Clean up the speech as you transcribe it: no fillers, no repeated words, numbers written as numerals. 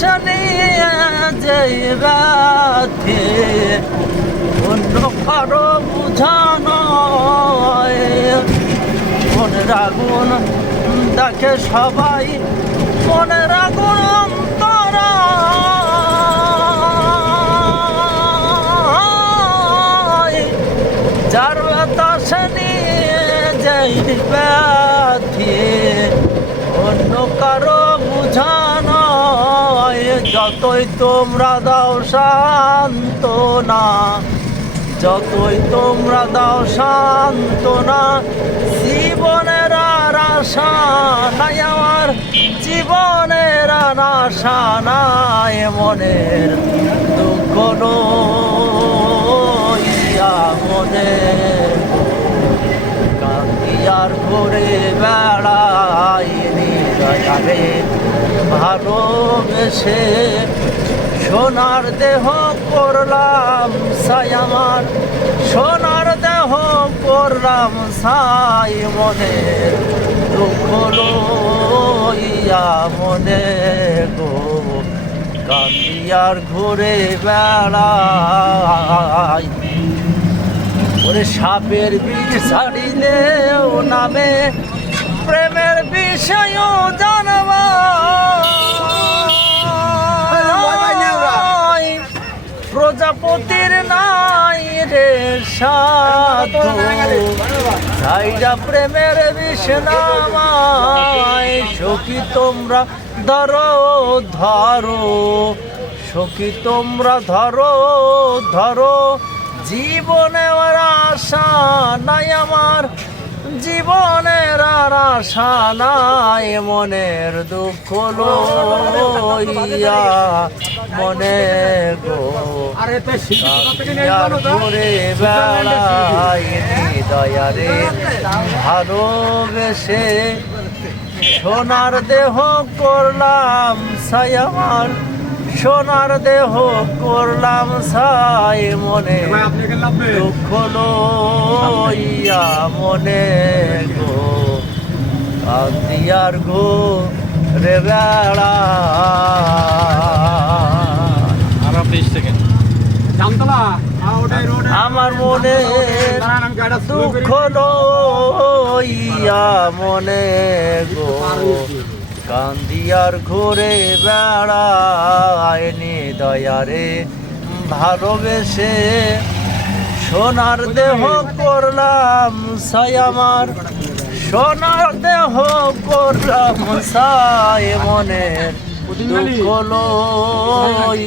নিয়ে যেই রাতে অন্য কারো বুঝানো মনের আগুন দেখে সবাই মনের আগুন তারা যার বাতাসে নিয়ে যাই ব্যথি অন্য কারো বুঝানো যতই তোমরা দাও সান্ত্বনা যতই তোমরা দাও সান্ত্বনা জীবনের আর আশা নাই আমার জীবনের আর আশা নাই মনের দুঃখ লইয়া মনের কান্দি আর ঘুরে বেড়াই নিরায়ারে ভালোবেসে সোনার দেহ করলাম সাই আমার সোনার দেহ করলাম সাই মনের দুঃখ লইয়া মনে গো কান্দিয়ার ঘুরে বেড়াই ওরে সাপের বিষ ছাড়িলেও নামে প্রেমের বিষয়ও জানবা প্রজাপতির নাই রে সাধু সাইরা প্রেমের বিষ্ণামায় সখী তোমরা ধরো ধরো সখী তোমরা ধরো ধরো জীবনের আশা নাই আমার জীবনের আর আশা নাই মনের দুঃখ লইয়া মনে গো ঘুরে বেড়াই হৃদয়ারে ভালোবেসে সোনার দেহ করলাম সাই আমার সোনার দেহ করলাম সাই মনে দুঃখ লইয়া মনে গো কান্দিয়ার গো রে বেড়া আমার মনে দুঃখ লইয়া মনে গো কান্দিয়ার ঘুরে বেড়ায় নিদয়ারে ভালোবেসে সোনার দেহ করলাম সাই আমার সোনার দেহ করলাম সাই মনের দুঃখ লই